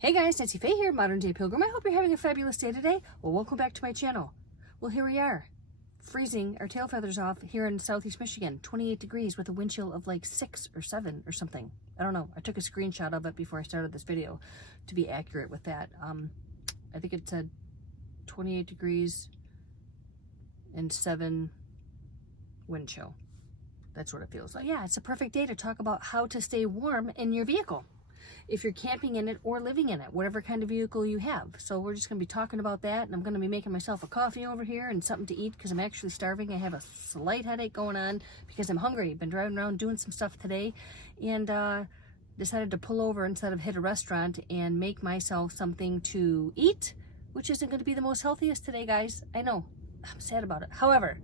Hey guys, Nancy Faye here, Modern Day Pilgrim. I hope you're having a fabulous day today. Well, welcome back to my channel. Well, here we are, freezing our tail feathers off here in Southeast Michigan, 28 degrees with a wind chill of like 6 or 7 or something. I don't know. I took a screenshot of it before I started this video to be accurate with that. I think it said 28 degrees and 7 wind chill. That's what it feels like. Yeah, it's a perfect day to talk about how to stay warm in your vehicle, if you're camping in it or living in it, whatever kind of vehicle you have. So we're just going to be talking about that, and I'm going to be making myself a coffee over here and something to eat because I'm actually starving. I have a slight headache going on because I'm hungry. Been driving around doing some stuff today and decided to pull over instead of hit a restaurant and make myself something to eat, which isn't going to be the most healthiest today, guys. I know. I'm sad about it. However,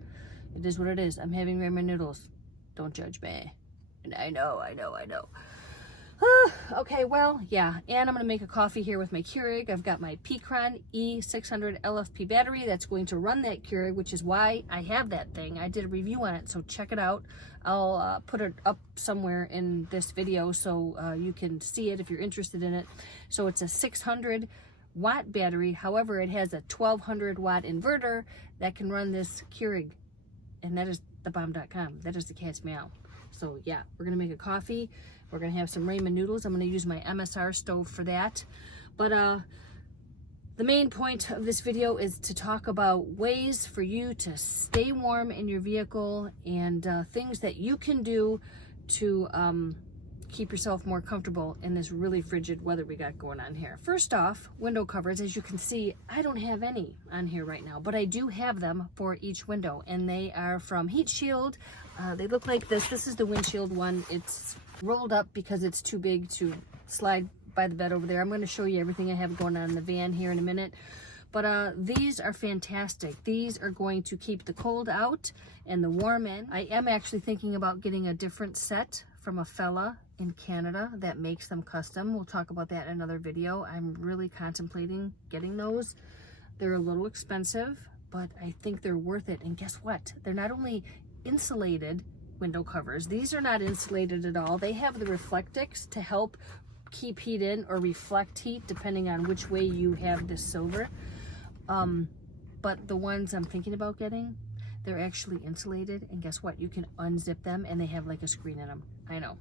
it is what it is. I'm having ramen noodles. Don't judge me. And I know. Okay, well, yeah, and I'm going to make a coffee here with my Keurig. I've got my Peakron E600 LFP battery that's going to run that Keurig, which is why I have that thing. I did a review on it, so check it out. I'll put it up somewhere in this video so you can see it if you're interested in it. So it's a 600 watt battery. However, it has a 1200 watt inverter that can run this Keurig, and that is thebomb.com. That is the cat's meow. So yeah, we're going to make a coffee. We're going to have some ramen noodles. I'm going to use my MSR stove for that. But the main point of this video is to talk about ways for you to stay warm in your vehicle and things that you can do to keep yourself more comfortable in this really frigid weather we got going on here. First off, window covers. As you can see, I don't have any on here right now, but I do have them for each window, and they are from Heat Shield. They look like this. This is the windshield one. It's rolled up because it's too big to slide by the bed over there. I'm going to show you everything I have going on in the van here in a minute. But these are fantastic. These are going to keep the cold out and the warm in. I am actually thinking about getting a different set from a fella in Canada that makes them custom. We'll talk about that in another video. I'm really contemplating getting those. They're a little expensive, but I think they're worth it. And guess what? They're not only insulated window covers. These are not insulated at all. They have the Reflectix to help keep heat in or reflect heat depending on which way you have this silver. But the ones I'm thinking about getting, they're actually insulated, and guess what? You can unzip them and they have like a screen in them. I know.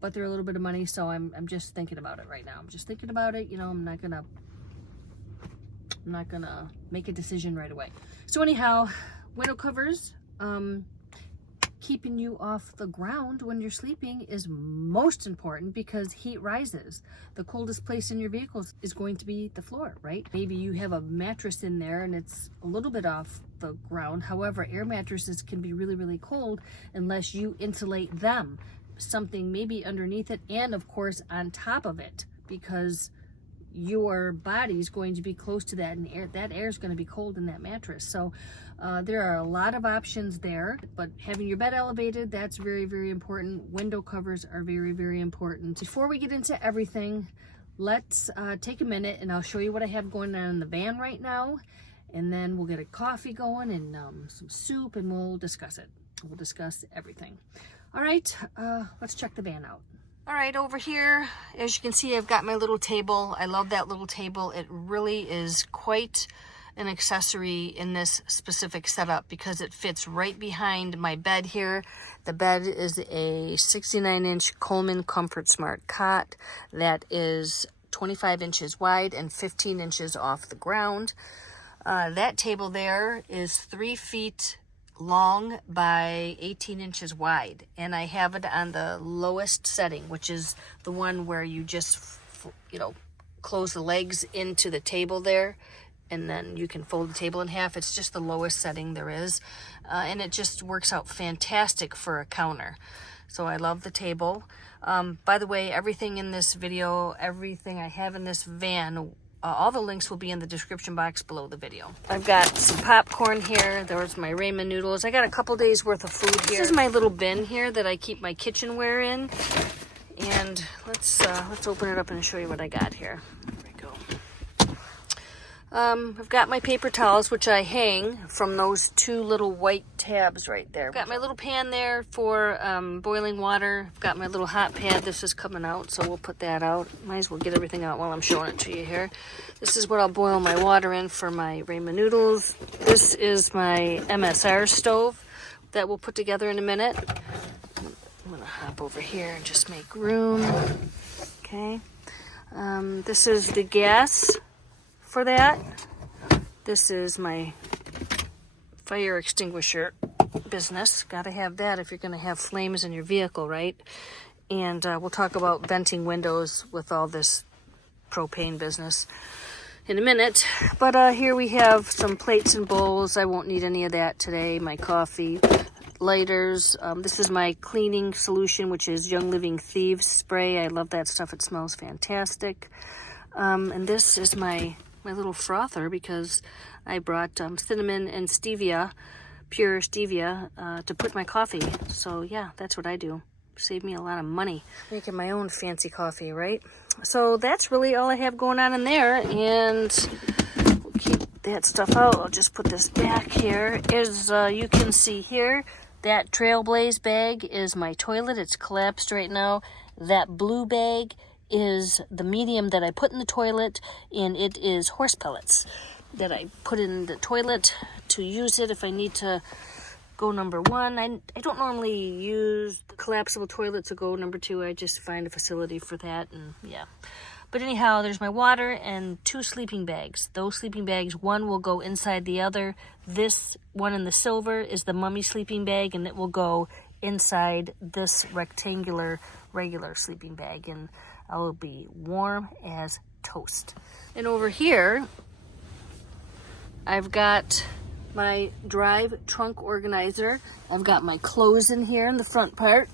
But they're a little bit of money, so I'm just thinking about it right now. I'm just thinking about it. You know, I'm not gonna make a decision right away. So anyhow, window covers, keeping you off the ground when you're sleeping is most important because heat rises. The coldest place in your vehicle is going to be the floor, right? Maybe you have a mattress in there and it's a little bit off the ground. However, air mattresses can be really, really cold unless you insulate them. Something maybe underneath it and of course on top of it, because your body's going to be close to that, and that air is going to be cold in that mattress. So there are a lot of options there, but having your bed elevated, that's very, very important. Window covers are very, very important. Before we get into everything, let's take a minute and I'll show you what I have going on in the van right now, and then we'll get a coffee going and some soup, and we'll discuss it. We'll discuss everything. All right, let's check the van out. All right, over here, as you can see, I've got my little table. I love that little table. It really is quite an accessory in this specific setup because it fits right behind my bed here. The bed is a 69-inch Coleman Comfortsmart cot that is 25 inches wide and 15 inches off the ground. That table there is 3 feet long by 18 inches wide, and I have it on the lowest setting, which is the one where you just, you know, close the legs into the table there, and then you can fold the table in half. It's just the lowest setting there is, and it just works out fantastic for a counter. So I love the table. By the way, everything in this video, everything I have in this van, all the links will be in the description box below the video. I've got some popcorn here. There's my ramen noodles. I got a couple days worth of food here. This is my little bin here that I keep my kitchenware in. And let's open it up and show you what I got here. There we go. I've got my paper towels, which I hang from those 2 little white tabs right there. I've got my little pan there for boiling water. I've got my little hot pad. This is coming out, so we'll put that out. Might as well get everything out while I'm showing it to you here. This is what I'll boil my water in for my ramen noodles. This is my MSR stove that we'll put together in a minute. I'm gonna hop over here and just make room. Okay. This is the gas for that. This is my fire extinguisher business. Gotta have that if you're gonna have flames in your vehicle, right? And we'll talk about venting windows with all this propane business in a minute. But here we have some plates and bowls. I won't need any of that today. My coffee, lighters. This is my cleaning solution, which is Young Living Thieves spray. I love that stuff. It smells fantastic. And this is my little frother, because I brought cinnamon and stevia, pure stevia, to put in my coffee. So yeah, that's what I do. Save me a lot of money making my own fancy coffee, right? So that's really all I have going on in there, and we'll keep that stuff out. I'll just put this back here. As you can see here, that Trailblaze bag is my toilet. It's collapsed right now. That blue bag is the medium that I put in the toilet, and it is horse pellets that I put in the toilet to use it if I need to go number 1. I don't normally use the collapsible toilet to go number 2. I just find a facility for that, and yeah. But anyhow, there's my water and 2 sleeping bags. Those sleeping bags, one will go inside the other. This one in the silver is the mummy sleeping bag, and it will go inside this rectangular regular sleeping bag, and I'll be warm as toast. And over here, I've got my drive trunk organizer. I've got my clothes in here in the front part.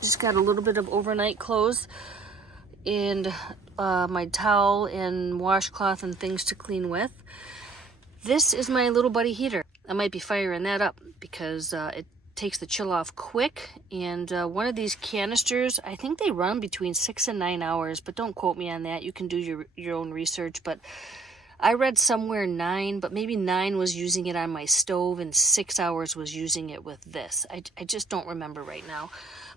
Just got a little bit of overnight clothes, and my towel and washcloth and things to clean with. This is my little buddy heater. I might be firing that up because it takes the chill off quick, and one of these canisters, I think they run between 6 and 9 hours, but don't quote me on that. You can do your own research, but I read somewhere 9, but maybe 9 was using it on my stove and 6 hours was using it with this. I just don't remember right now.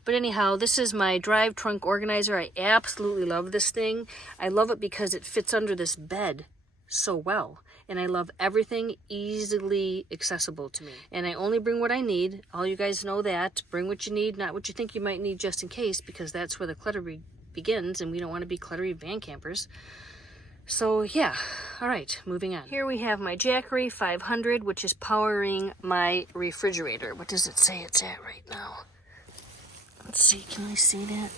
But anyhow, this is my drive trunk organizer. I absolutely love this thing. I love it because it fits under this bed so well. And I love everything easily accessible to me. And I only bring what I need. All you guys know that. Bring what you need, not what you think you might need just in case, because that's where the clutter begins, and we don't want to be cluttery van campers. So yeah, all right, moving on. Here we have my Jackery 500, which is powering my refrigerator. What does it say it's at right now? Let's see, can I see that?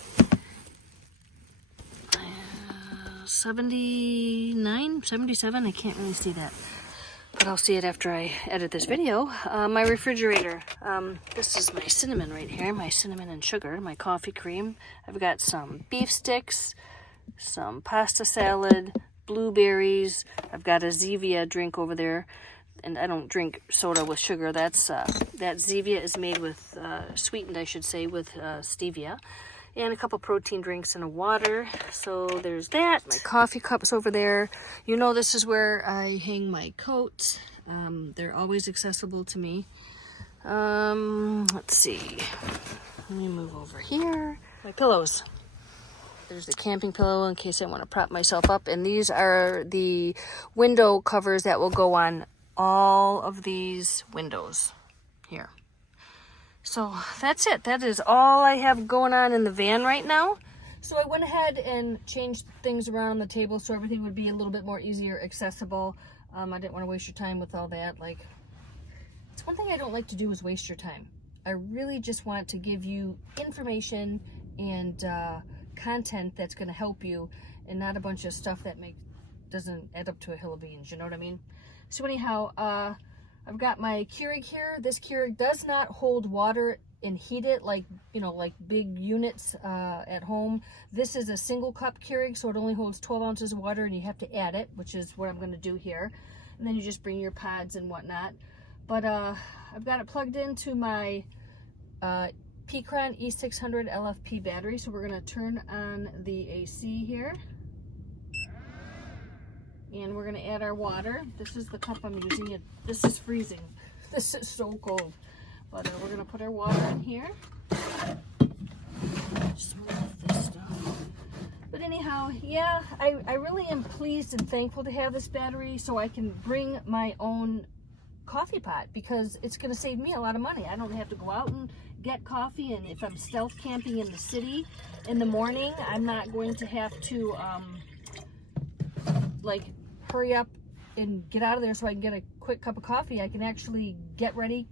79, 77, I can't really see that. But I'll see it after I edit this video. My refrigerator. This is my cinnamon right here, my cinnamon and sugar, my coffee cream. I've got some beef sticks, some pasta salad, blueberries. I've got a Zevia drink over there, and I don't drink soda with sugar. That Zevia is made with sweetened, I should say, with stevia, and a couple protein drinks and a water. So there's that. My coffee cups over there. You know, this is where I hang my coats. They're always accessible to me. Let's see. Let me move over here. My pillows. There's the camping pillow in case I want to prop myself up. And these are the window covers that will go on all of these windows here. So that's it. That is all I have going on in the van right now. So I went ahead and changed things around on the table so everything would be a little bit more easier accessible. I didn't want to waste your time with all that. Like, it's one thing I don't like to do is waste your time. I really just want to give you information and content that's going to help you, and not a bunch of stuff that doesn't add up to a hill of beans. You know what I mean? So anyhow, I've got my Keurig here. This Keurig does not hold water and heat it like, you know, like big units at home. This is a single cup Keurig, so it only holds 12 ounces of water, and you have to add it, which is what I'm going to do here. And then you just bring your pods and whatnot. But I've got it plugged into my Picron E600 LFP battery, so we're going to turn on the AC here. And we're gonna add our water. This is the cup I'm using. This is freezing. This is so cold. But we're gonna put our water in here. Just move this stuff. But anyhow, yeah, I really am pleased and thankful to have this battery so I can bring my own coffee pot, because it's going to save me a lot of money. I don't have to go out and get coffee, and if I'm stealth camping in the city in the morning, I'm not going to have to like hurry up and get out of there so I can get a quick cup of coffee. I can actually get ready,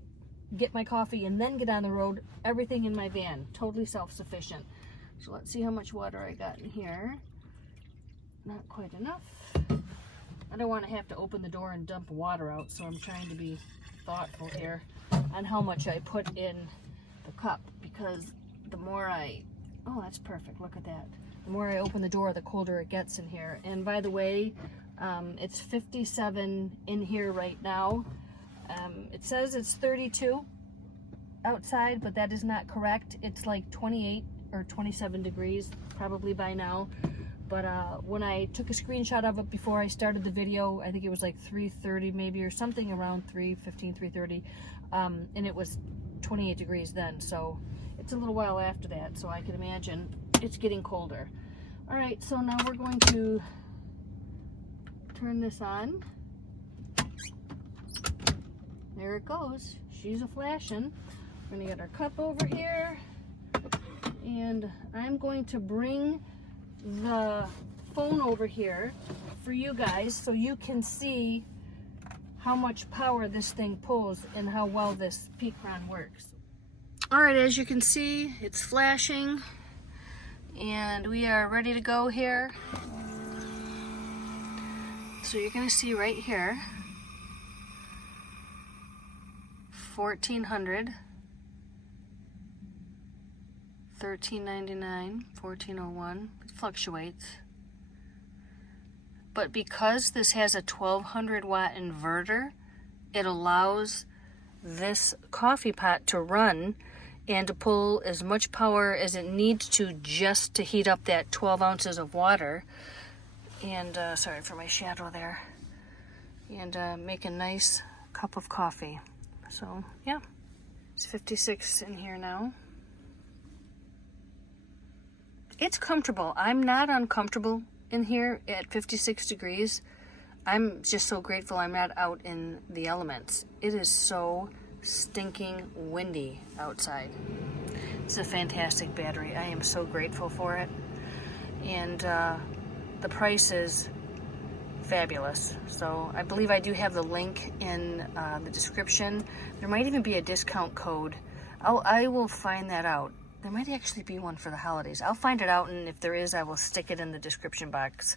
get my coffee, and then get on the road. Everything in my van, totally self-sufficient. So let's see how much water I got in here. Not quite enough. I don't want to have to open the door and dump water out, so I'm trying to be thoughtful here on how much I put in the cup, because the more oh, that's perfect, look at that. The more I open the door, the colder it gets in here. And by the way, it's 57 in here right now. It says it's 32 outside, but that is not correct. It's like 28 or 27 degrees probably by now. But when I took a screenshot of it before I started the video, I think it was like 3:30 maybe, or something around 3:15, 3:30, and it was 28 degrees then. So it's a little while after that, so I can imagine it's getting colder. All right, so now we're going to turn this on. There it goes. She's a flashing. We're gonna get our cup over here, and I'm going to bring the phone over here for you guys so you can see how much power this thing pulls and how well this Peakron works. All right, as you can see, it's flashing and we are ready to go here. So you're gonna see right here, 1400, 1399, 1401. It fluctuates. But because this has a 1200 watt inverter, it allows this coffee pot to run and to pull as much power as it needs to just to heat up that 12 ounces of water. And sorry for my shadow there. And make a nice cup of coffee. So yeah, it's 56 in here now. It's comfortable. I'm not uncomfortable in here at 56 degrees. I'm just so grateful I'm not out in the elements. It is so stinking windy outside. It's a fantastic battery. I am so grateful for it. And the price is fabulous. So I believe I do have the link in the description. There might even be a discount code. I will find that out. There might actually be one for the holidays. I'll find it out, and if there is, I will stick it in the description box.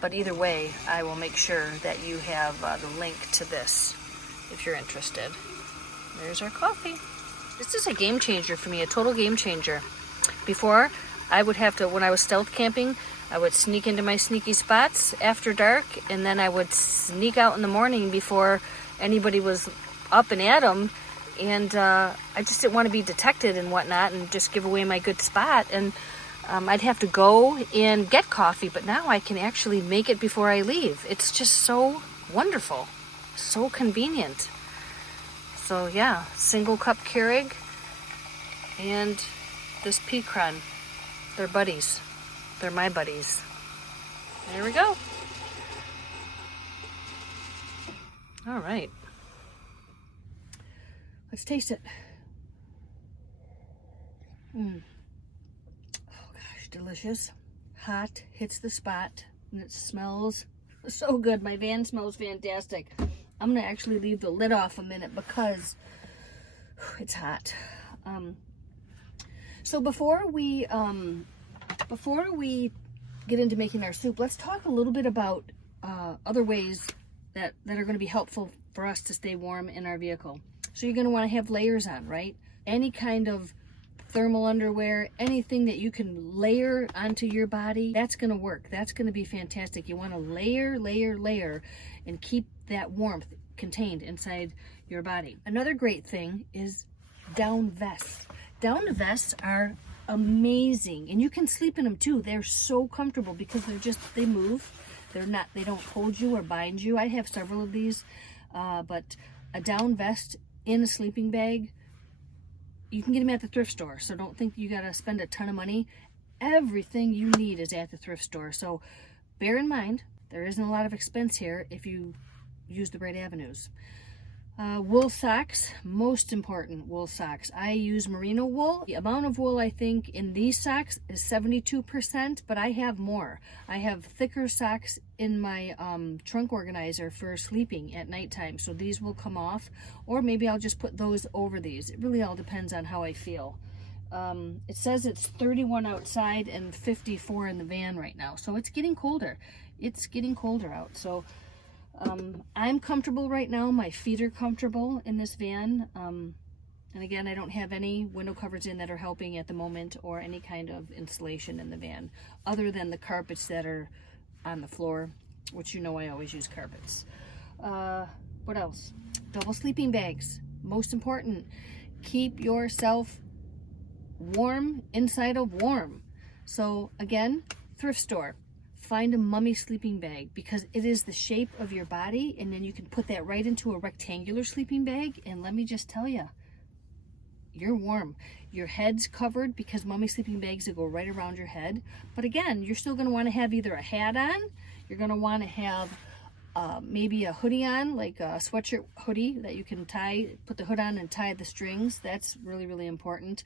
But either way, I will make sure that you have the link to this if you're interested. There's our coffee. This is a game changer for me, a total game changer. Before, I would have to, when I was stealth camping, I would sneak into my sneaky spots after dark, and then I would sneak out in the morning before anybody was up and at 'em. And I just didn't want to be detected and whatnot and just give away my good spot. And I'd have to go and get coffee, but now I can actually make it before I leave. It's just so wonderful, so convenient. So yeah, single cup Keurig and this Peakron. They're buddies. They're my buddies. There we go. All right. Let's taste it. Oh gosh, delicious. Hot, hits the spot, and it smells so good. My van smells fantastic. I'm gonna actually leave the lid off a minute because it's hot. So before we get into making our soup, let's talk a little bit about other ways that are going to be helpful for us to stay warm in our vehicle. So you're going to want to have layers on, right? Any kind of thermal underwear, anything that you can layer onto your body, that's going to work. That's going to be fantastic. You want to layer, and keep that warmth contained inside your body. Another great thing is down vests. Down vests are amazing, and you can sleep in them too. They're so comfortable because they move. They don't hold you or bind you. I have several of these, but a down vest in a sleeping bag, you can get them at the thrift store. So don't think you got to spend a ton of money. Everything you need is at the thrift store. So bear in mind, there isn't a lot of expense here if you use the right avenues. Wool socks, most important, wool socks. I use merino wool. The amount of wool I think in these socks is 72%, but I have more. I have thicker socks in my trunk organizer for sleeping at nighttime, so these will come off, or maybe I'll just put those over these. It really all depends on how I feel. It says it's 31 outside and 54 in the van right now, so it's getting colder. It's getting colder out, so I'm comfortable right now. My feet are comfortable in this van. And again, I don't have any window covers in that are helping at the moment, or any kind of insulation in the van, other than the carpets that are on the floor, which you know I always use carpets. What else? Double sleeping bags. Most important. Keep yourself warm inside of warm. So again, thrift store. Find a mummy sleeping bag, because it is the shape of your body, and then you can put that right into a rectangular sleeping bag, and let me just tell you, you're warm. Your head's covered, because mummy sleeping bags will go right around your head. But again, you're still going to want to have either a hat on, you're going to want to have maybe a hoodie on, like a sweatshirt hoodie that you can put the hood on and tie the strings. That's really, really important.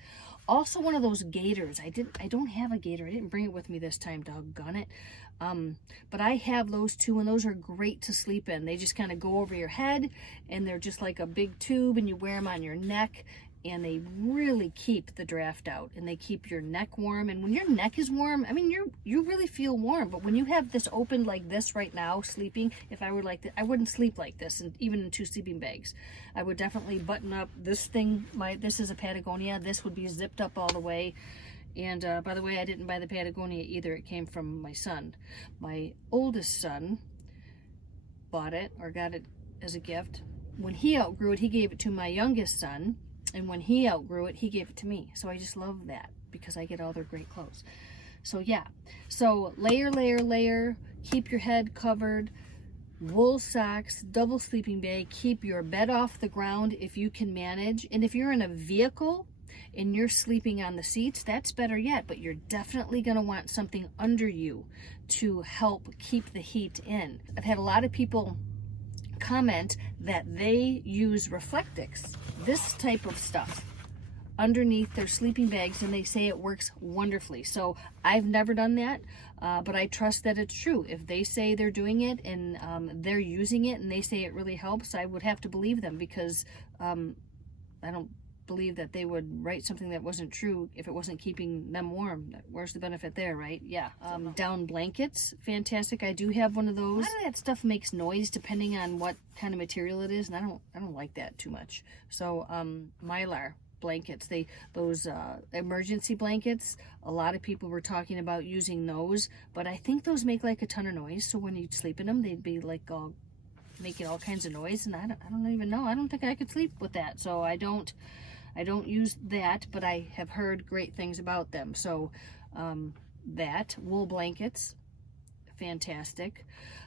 Also, one of those gaiters. I don't have a gaiter. I didn't bring it with me this time, doggone it. But I have those too, and those are great to sleep in. They just kind of go over your head, and they're just like a big tube, and you wear them on your neck, and they really keep the draft out, and they keep your neck warm. And when your neck is warm, I mean, you really feel warm. But when you have this open like this right now, sleeping, if I were like this, I wouldn't sleep like this, and even in 2 sleeping bags. I would definitely button up this thing. This is a Patagonia. This would be zipped up all the way. And by the way, I didn't buy the Patagonia either. It came from my son. My oldest son bought it, or got it as a gift. When he outgrew it, he gave it to my youngest son. And when he outgrew it, he gave it to me. So I just love that, because I get all their great clothes. So yeah, so layer, layer, layer, keep your head covered, wool socks, double sleeping bag, keep your bed off the ground if you can manage. And if you're in a vehicle and you're sleeping on the seats, that's better yet, but you're definitely gonna want something under you to help keep the heat in. I've had a lot of people comment that they use Reflectix, this type of stuff, underneath their sleeping bags, and they say it works wonderfully. So I've never done that, but I trust that it's true. If they say they're doing it and they're using it and they say it really helps, I would have to believe them, because I don't believe that they would write something that wasn't true if it wasn't keeping them warm. Where's the benefit there, right? Yeah. Down blankets, fantastic. I do have one of those. A lot of that stuff makes noise depending on what kind of material it is, and I don't like that too much. So Mylar blankets, those emergency blankets, a lot of people were talking about using those, but I think those make like a ton of noise. So when you sleep in them, they'd be like all making all kinds of noise, and I don't even know. I don't think I could sleep with that. So I don't use that, but I have heard great things about them. So that, wool blankets, fantastic.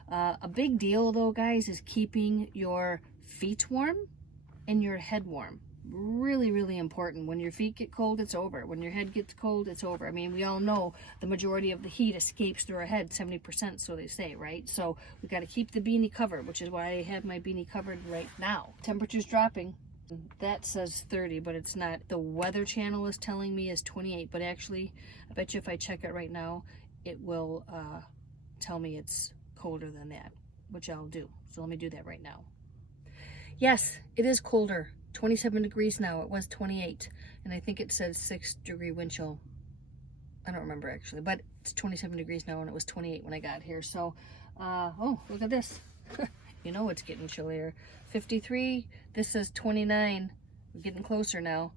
A big deal though, guys, is keeping your feet warm and your head warm. Really, really important. When your feet get cold, it's over. When your head gets cold, it's over. I mean, we all know the majority of the heat escapes through our head, 70%, so they say, right? So we got to keep the beanie covered, which is why I have my beanie covered right now. Temperature's dropping. That says 30, but it's not. The Weather Channel is telling me is 28, but actually, I bet you if I check it right now, it will tell me it's colder than that, which I'll do. So let me do that right now. Yes, it is colder. 27 degrees now. It was 28, and I think it says 6-degree wind chill. I don't remember actually, but it's 27 degrees now, and it was 28 when I got here. So, oh, look at this. You know it's getting chillier. 53, this says 29. We're getting closer now,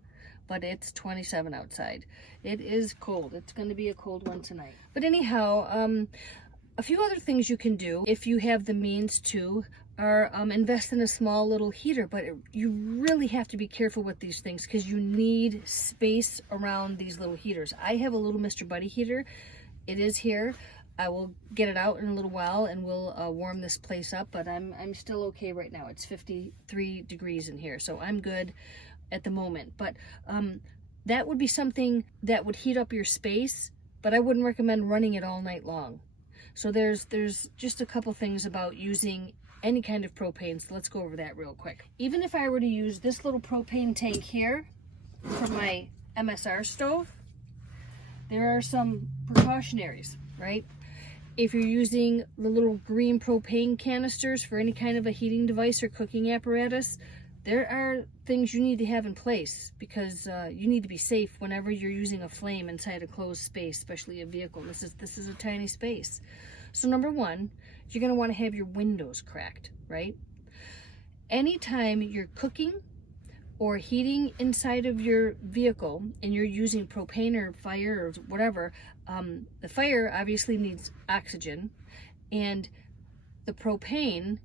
but it's 27 outside. It is cold. It's going to be a cold one tonight. But anyhow, a few other things you can do if you have the means to are invest in a small little heater, but you really have to be careful with these things because you need space around these little heaters. I have a little Mr. Buddy heater. It is here. I will get it out in a little while and we'll warm this place up, but I'm still okay right now. It's 53 degrees in here, so I'm good at the moment. But that would be something that would heat up your space, but I wouldn't recommend running it all night long. So there's just a couple things about using any kind of propane, so let's go over that real quick. Even if I were to use this little propane tank here for my MSR stove, there are some precautionaries, right? If you're using the little green propane canisters for any kind of a heating device or cooking apparatus, there are things you need to have in place, because you need to be safe whenever you're using a flame inside a closed space, especially a vehicle. This is a tiny space. So number one, you're going to want to have your windows cracked, right? Anytime you're cooking or heating inside of your vehicle and you're using propane or fire or whatever, the fire obviously needs oxygen, and the propane,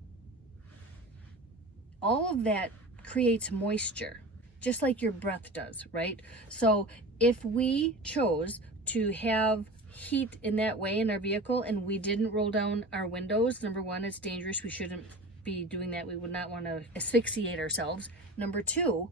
all of that creates moisture, just like your breath does, right? So if we chose to have heat in that way in our vehicle and we didn't roll down our windows, number one, it's dangerous. We shouldn't be doing that. We would not want to asphyxiate ourselves. Number two,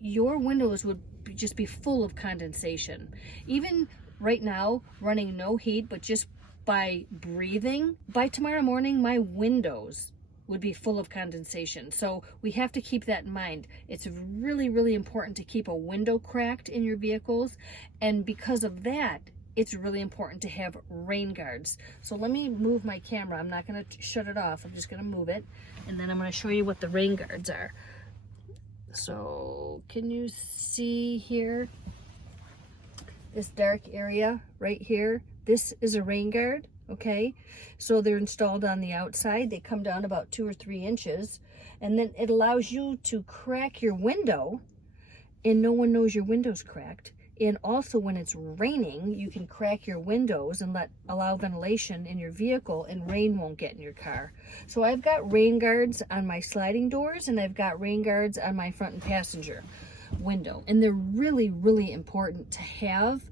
your windows would just be full of condensation. Even right now, running no heat, but just by breathing, by tomorrow morning, my windows would be full of condensation. So we have to keep that in mind. It's really, really important to keep a window cracked in your vehicles. And because of that, it's really important to have rain guards. So let me move my camera. I'm not going to shut it off. I'm just going to move it. And then I'm going to show you what the rain guards are. So can you see here? This dark area right here? This is a rain guard. Okay, so they're installed on the outside. They come down about 2 or 3 inches, and then it allows you to crack your window and no one knows your window's cracked. And also when it's raining, you can crack your windows and allow ventilation in your vehicle, and rain won't get in your car. So I've got rain guards on my sliding doors, and I've got rain guards on my front and passenger window, and they're really, really important to have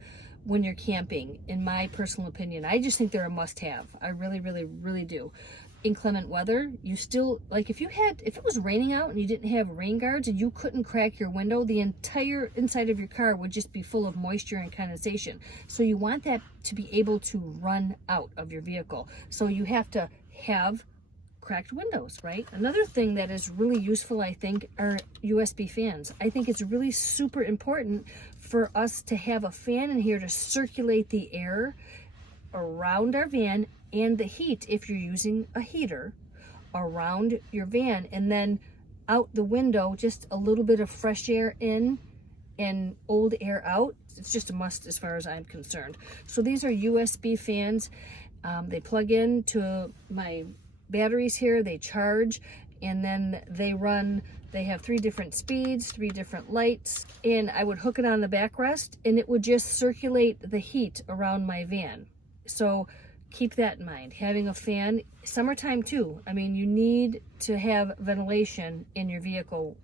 when you're camping, in my personal opinion. I just think they're a must-have. I really, really, really do. Inclement weather, you still, like if it was raining out and you didn't have rain guards and you couldn't crack your window, the entire inside of your car would just be full of moisture and condensation. So you want that to be able to run out of your vehicle. So you have to have cracked windows, right? Another thing that is really useful, I think, are USB fans. I think it's really super important for us to have a fan in here to circulate the air around our van and the heat, if you're using a heater, around your van, and then out the window, just a little bit of fresh air in and old air out. It's just a must as far as I'm concerned. So these are USB fans. They plug in to my batteries here, they charge, and then they run. They have 3 different speeds, 3 different lights, and I would hook it on the backrest and it would just circulate the heat around my van. So keep that in mind. Having a fan, summertime too. I mean, you need to have ventilation in your vehicle,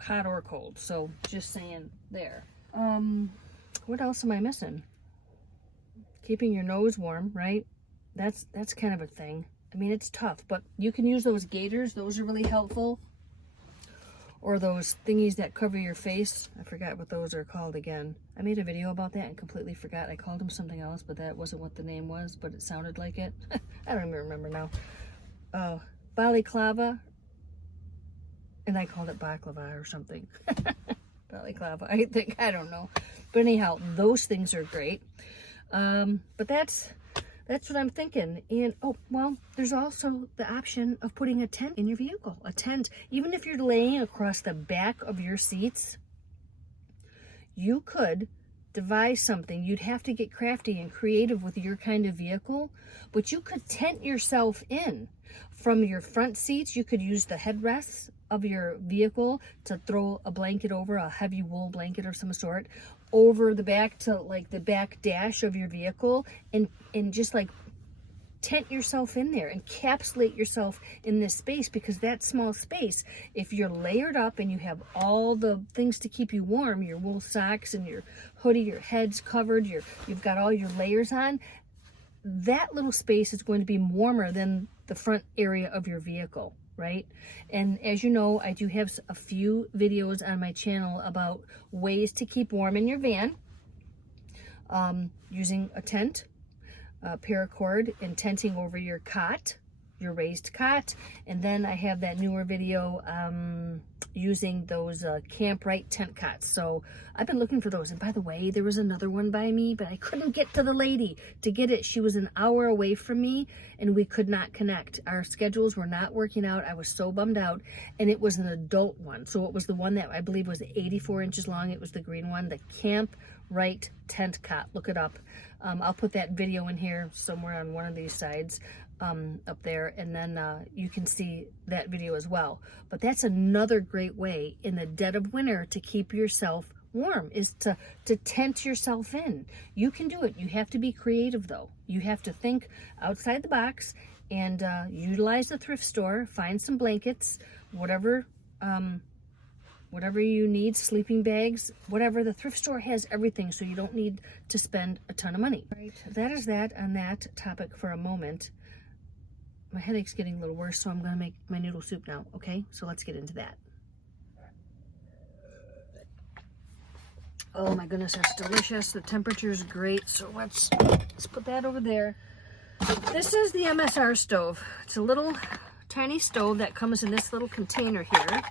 hot or cold. So just saying there. What else am I missing? Keeping your nose warm, right? That's kind of a thing. I mean, it's tough, but you can use those gaiters. Those are really helpful. Or those thingies that cover your face. I forgot what those are called again. I made a video about that and completely forgot. I called them something else, but that wasn't what the name was, but it sounded like it. I don't even remember now. Balaclava. And I called it baklava or something. Balaclava, I think. I don't know. But anyhow, those things are great. But that's what I'm thinking. And oh, well, there's also the option of putting a tent in your vehicle. A tent, even if you're laying across the back of your seats, you could devise something. You'd have to get crafty and creative with your kind of vehicle, but you could tent yourself in. From your front seats, you could use the headrests of your vehicle to throw a blanket over, a heavy wool blanket of some sort, over the back to like the back dash of your vehicle, and just like tent yourself in there, encapsulate yourself in this space, because that small space, if you're layered up and you have all the things to keep you warm, your wool socks and your hoodie, your head's covered, you've got all your layers on, that little space is going to be warmer than the front area of your vehicle, right? And as you know, I do have a few videos on my channel about ways to keep warm in your van, using a tent, paracord, and tenting over your cot, your raised cot. And then I have that newer video using those Camp Right tent cots. So I've been looking for those. And by the way, there was another one by me, but I couldn't get to the lady to get it. She was an hour away from me and we could not connect. Our schedules were not working out. I was so bummed out. And it was an adult one. So it was the one that I believe was 84 inches long. It was the green one, the Camp Right tent cot. Look it up. I'll put that video in here somewhere on one of these sides. Up there, and then you can see that video as well. But that's another great way in the dead of winter to keep yourself warm, is to tent yourself in. You can do it. You have to be creative though. You have to think outside the box and utilize the thrift store, find some blankets, whatever you need, sleeping bags, whatever. The thrift store has everything, so you don't need to spend a ton of money. Right, that is that on that topic for a moment. My headache's getting a little worse, so I'm going to make my noodle soup now, okay? So let's get into that. Oh my goodness, that's delicious. The temperature's great, so let's put that over there. This is the MSR stove. It's a little tiny stove that comes in this little container here.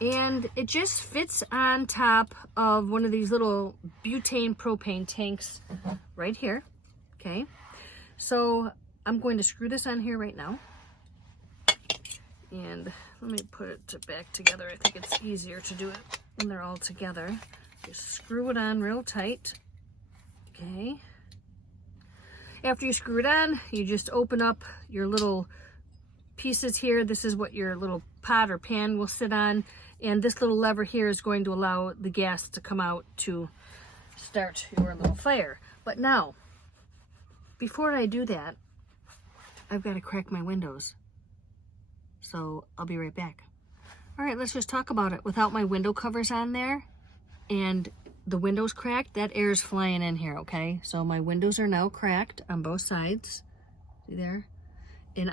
And it just fits on top of one of these little butane propane tanks right here, okay? So I'm going to screw this on here right now. And let me put it back together. I think it's easier to do it when they're all together. Just screw it on real tight. Okay. After you screw it on, you just open up your little pieces here. This is what your little pot or pan will sit on. And this little lever here is going to allow the gas to come out to start your little fire. But now, before I do that, I've got to crack my windows. So I'll be right back. All right, let's just talk about it. Without my window covers on there and the windows cracked, that air is flying in here, okay? So my windows are now cracked on both sides. See there? And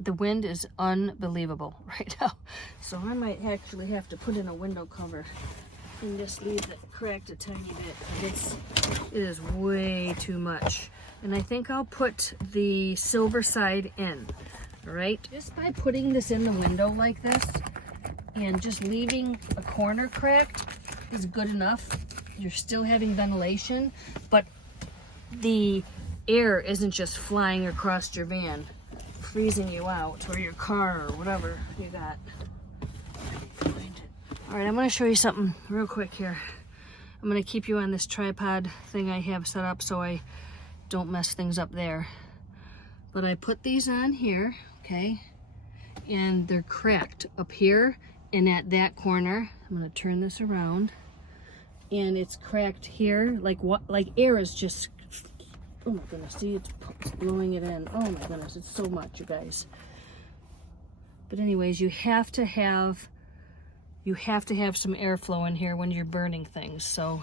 the wind is unbelievable right now. So I might actually have to put in a window cover and just leave it cracked a tiny bit. It is way too much. And I think I'll put the silver side in, all right? Just by putting this in the window like this and just leaving a corner cracked is good enough. You're still having ventilation, but the air isn't just flying across your van, freezing you out, or your car, or whatever you got. All right, I'm gonna show you something real quick here. I'm gonna keep you on this tripod thing I have set up so I don't mess things up there. But I put these on here, okay? And they're cracked up here and at that corner. I'm gonna turn this around. And it's cracked here, like air is just, oh my goodness, see, it's blowing it in. Oh my goodness, it's so much, you guys. But anyways, you have to have some airflow in here when you're burning things. So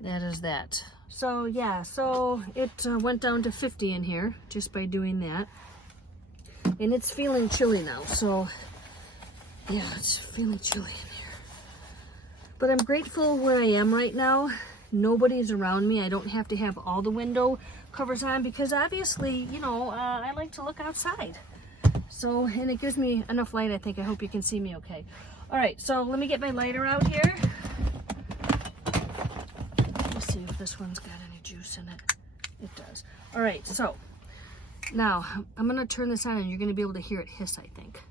that is that. So yeah, so it went down to 50 in here just by doing that. And it's feeling chilly now. So yeah, it's feeling chilly in here. But I'm grateful where I am right now. Nobody's around me. I don't have to have all the window covers on because obviously, you know, I like to look outside. So, and it gives me enough light, I think. I hope you can see me okay. All right, so let me get my lighter out here. Let's see if this one's got any juice in it. It does. All right, so now I'm gonna turn this on and you're gonna be able to hear it hiss, I think.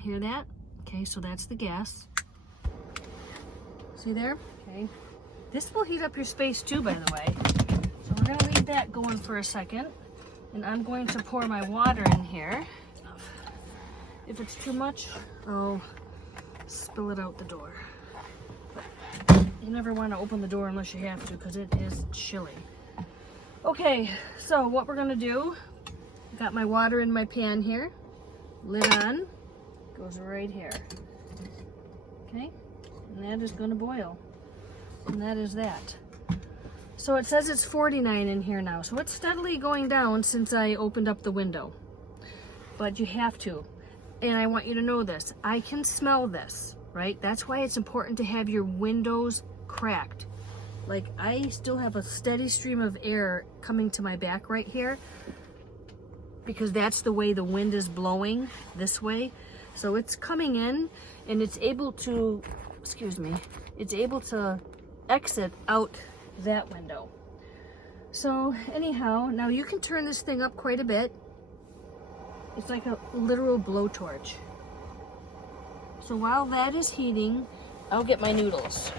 Hear that? Okay, so that's the gas. See there? Okay. This will heat up your space too, by the way. So we're gonna leave that going for a second. And I'm going to pour my water in here. If it's too much, I'll spill it out the door. But you never want to open the door unless you have to because it is chilly. Okay, so what we're gonna do, got my water in my pan here, lid on, goes right here. Okay, and that is gonna boil. And that is that. So it says it's 49 in here now. So it's steadily going down since I opened up the window. But you have to. And I want you to know this. I can smell this, right? That's why it's important to have your windows cracked. Like, I still have a steady stream of air coming to my back right here, because that's the way the wind is blowing, this way. So it's coming in and it's able to, excuse me, it's able to exit out that window. So anyhow, now you can turn this thing up quite a bit. It's like a literal blowtorch. So while that is heating, I'll get my noodles.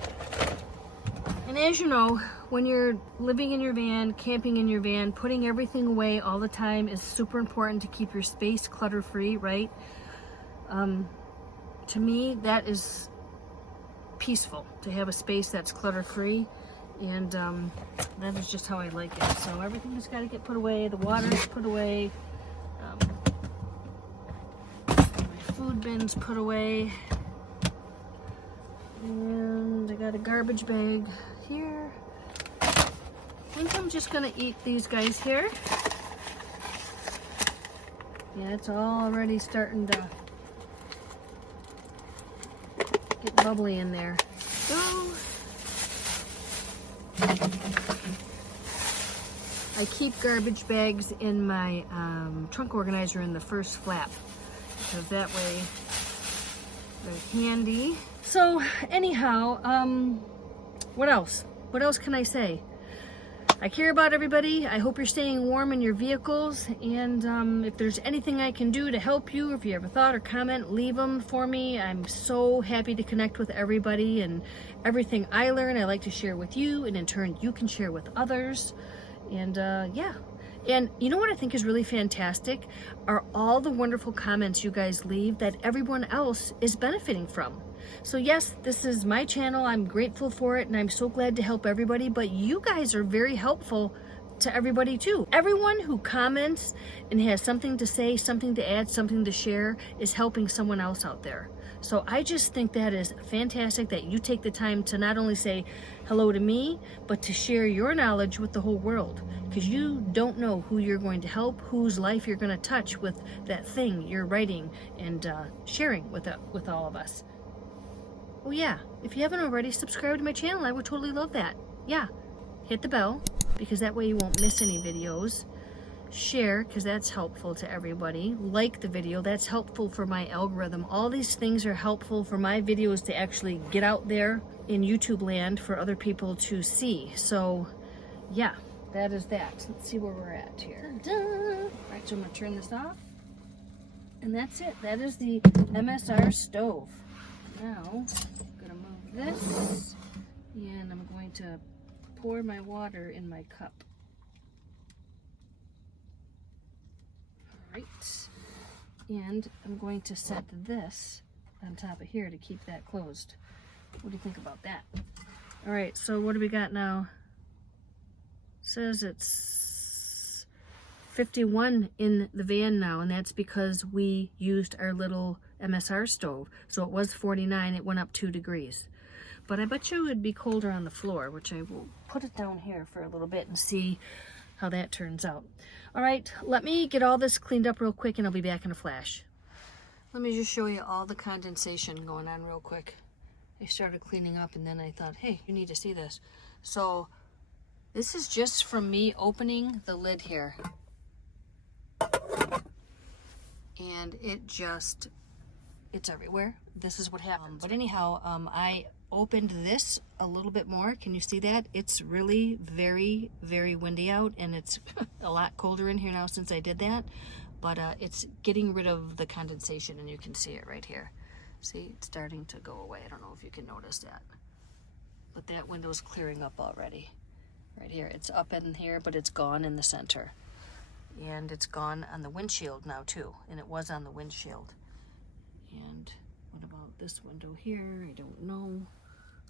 And as you know, when you're living in your van, camping in your van, putting everything away all the time is super important to keep your space clutter-free, right? To me, that is peaceful, to have a space that's clutter-free, and that is just how I like it. So everything has got to get put away, the water's put away, my food bin's put away, and I got a garbage bag here. I think I'm just gonna eat these guys here. Yeah, it's already starting to get bubbly in there. So I keep garbage bags in my trunk organizer in the first flap, because that way they're handy. So anyhow, what else? What else can I say? I care about everybody. I hope you're staying warm in your vehicles, and if there's anything I can do to help you, if you have a thought or comment, leave them for me. I'm so happy to connect with everybody, and everything I learn I like to share with you, and in turn you can share with others. And yeah. And you know what I think is really fantastic are all the wonderful comments you guys leave that everyone else is benefiting from. So yes, this is my channel. I'm grateful for it, and I'm so glad to help everybody, but you guys are very helpful to everybody too. Everyone who comments and has something to say, something to add, something to share is helping someone else out there. So I just think that is fantastic that you take the time to not only say hello to me, but to share your knowledge with the whole world, because you don't know who you're going to help, whose life you're going to touch with that thing you're writing and sharing with all of us. Oh yeah, if you haven't already, subscribe to my channel. I would totally love that. Yeah, hit the bell, because that way you won't miss any videos. Share, because that's helpful to everybody. Like the video, that's helpful for my algorithm. All these things are helpful for my videos to actually get out there in YouTube land for other people to see. So yeah, that is that. Let's see where we're at here. All right, so I'm gonna turn this off, and that's it. That is the MSR stove. Now I'm gonna move this, and I'm going to pour my water in my cup. All right, and I'm going to set this on top of here to keep that closed. What do you think about that? All right, so what do we got now? It says it's 51 in the van now, and that's because we used our little MSR stove. So it was 49, it went up 2 degrees. But I bet you it'd be colder on the floor, which I will put it down here for a little bit and see how that turns out. All right, let me get all this cleaned up real quick, and I'll be back in a flash. Let me just show you all the condensation going on real quick. I started cleaning up, and then I thought, hey, you need to see this. So this is just from me opening the lid here. And it's everywhere. This is what happened. But anyhow, I opened this a little bit more. Can you see that? It's really very, very windy out, and it's a lot colder in here now since I did that. But it's getting rid of the condensation, and you can see it right here. See, it's starting to go away. I don't know if you can notice that. But that window's clearing up already. Right here. It's up in here, but it's gone in the center. And it's gone on the windshield now too. And it was on the windshield. And what about this window here? I don't know.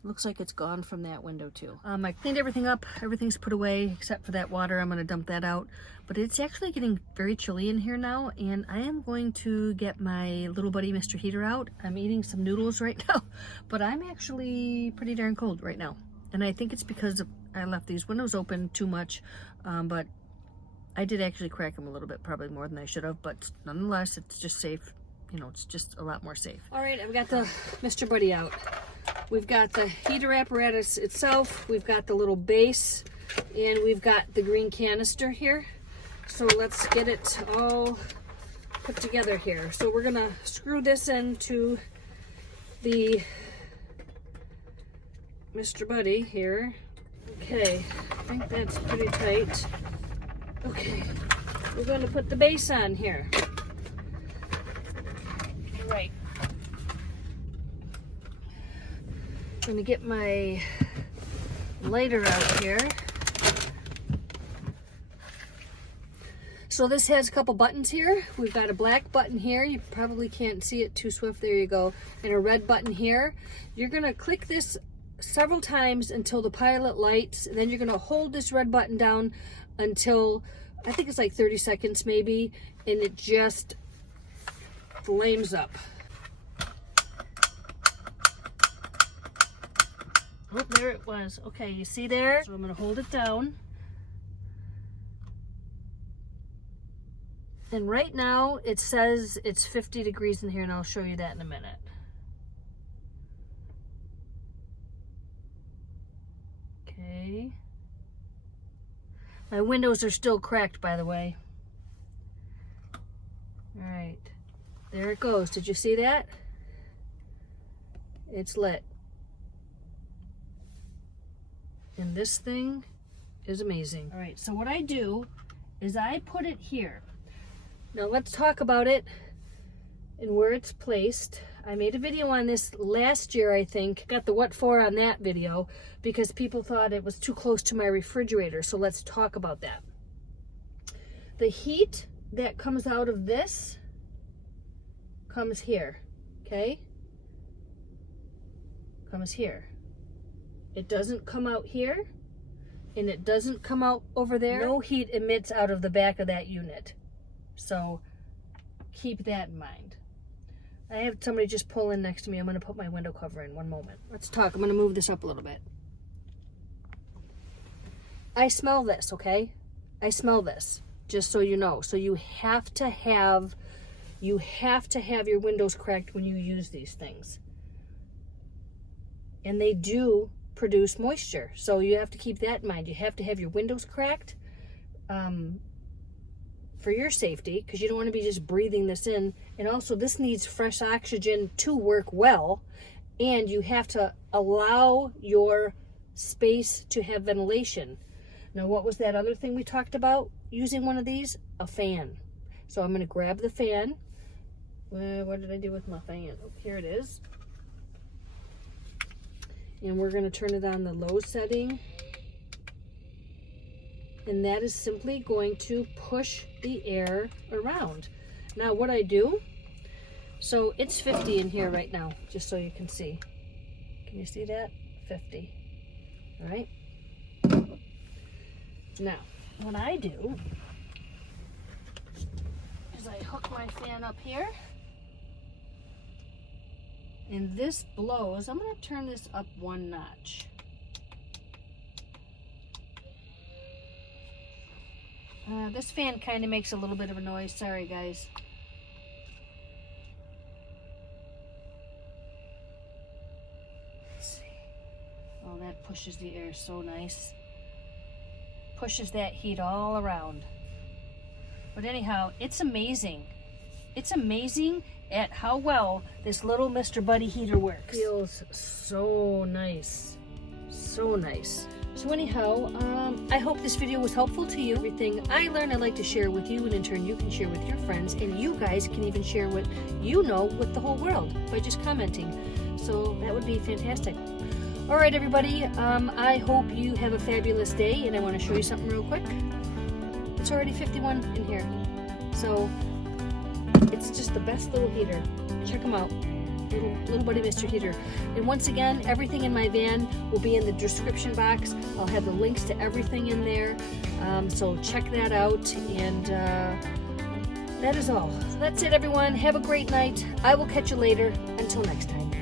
Looks like it's gone from that window too. I cleaned everything up. Everything's put away except for that water. I'm going to dump that out. But it's actually getting very chilly in here now, and I am going to get my little buddy Mr. Heater out. I'm eating some noodles right now, but I'm actually pretty darn cold right now. And I think it's because I left these windows open too much, but I did actually crack them a little bit, probably more than I should have, but nonetheless, it's just safe. You know, it's just a lot more safe. All right, I've got the Mr. Buddy out. We've got the heater apparatus itself, we've got the little base, and we've got the green canister here. So let's get it all put together here. So we're gonna screw this into the Mr. Buddy here. Okay, I think that's pretty tight. Okay, we're gonna put the base on here. All right. I'm gonna get my lighter out here. So this has a couple buttons here. We've got a black button here. You probably can't see it too swift. There you go. And a red button here. You're gonna click this several times until the pilot lights. And then you're gonna hold this red button down until, I think it's like 30 seconds maybe, and it just flames up. Oh, there it was. Okay, you see there? So I'm gonna hold it down. And right now it says it's 50 degrees in here, and I'll show you that in a minute. Okay. My windows are still cracked, by the way. All right, there it goes. Did you see that? It's lit. And this thing is amazing. All right, so what I do is I put it here. Now let's talk about it and where it's placed. I made a video on this last year, I think. Got the what for on that video because people thought it was too close to my refrigerator. So let's talk about that. The heat that comes out of this comes here, okay? Comes here. It doesn't come out here, and it doesn't come out over there. No heat emits out of the back of that unit. So keep that in mind. I have somebody just pull in next to me. I'm going to put my window cover in. One moment. Let's talk. I'm going to move this up a little bit. I smell this, okay? I smell this, just so you know. So you have to have your windows cracked when you use these things. And they do produce moisture. So you have to keep that in mind. You have to have your windows cracked for your safety, because you don't want to be just breathing this in. And also this needs fresh oxygen to work well, and you have to allow your space to have ventilation. Now, what was that other thing we talked about using one of these? A fan. So I'm going to grab the fan. What did I do with my fan? Oh, here it is. And we're going to turn it on the low setting. And that is simply going to push the air around. Now what I do, so it's 50 in here right now, just so you can see. Can you see that? 50. All right. Now, what I do is I hook my fan up here. And this blows. I'm going to turn this up one notch. This fan kind of makes a little bit of a noise. Sorry, guys. Let's see. Oh, that pushes the air so nice. Pushes that heat all around. But anyhow, it's amazing. It's amazing at how well this little Mr. Buddy heater works. Feels so nice. So nice. So anyhow, I hope this video was helpful to you. Everything I learned, I like to share with you, and in turn you can share with your friends, and you guys can even share what you know with the whole world by just commenting. So that would be fantastic. All right, everybody, I hope you have a fabulous day, and I want to show you something real quick. It's already 51 in here. So it's just the best little heater. Check them out. Little Buddy Mr. Heater. And once again, everything in my van will be in the description box. I'll have the links to everything in there. So check that out. And that is all. So that's it, everyone. Have a great night. I will catch you later. Until next time.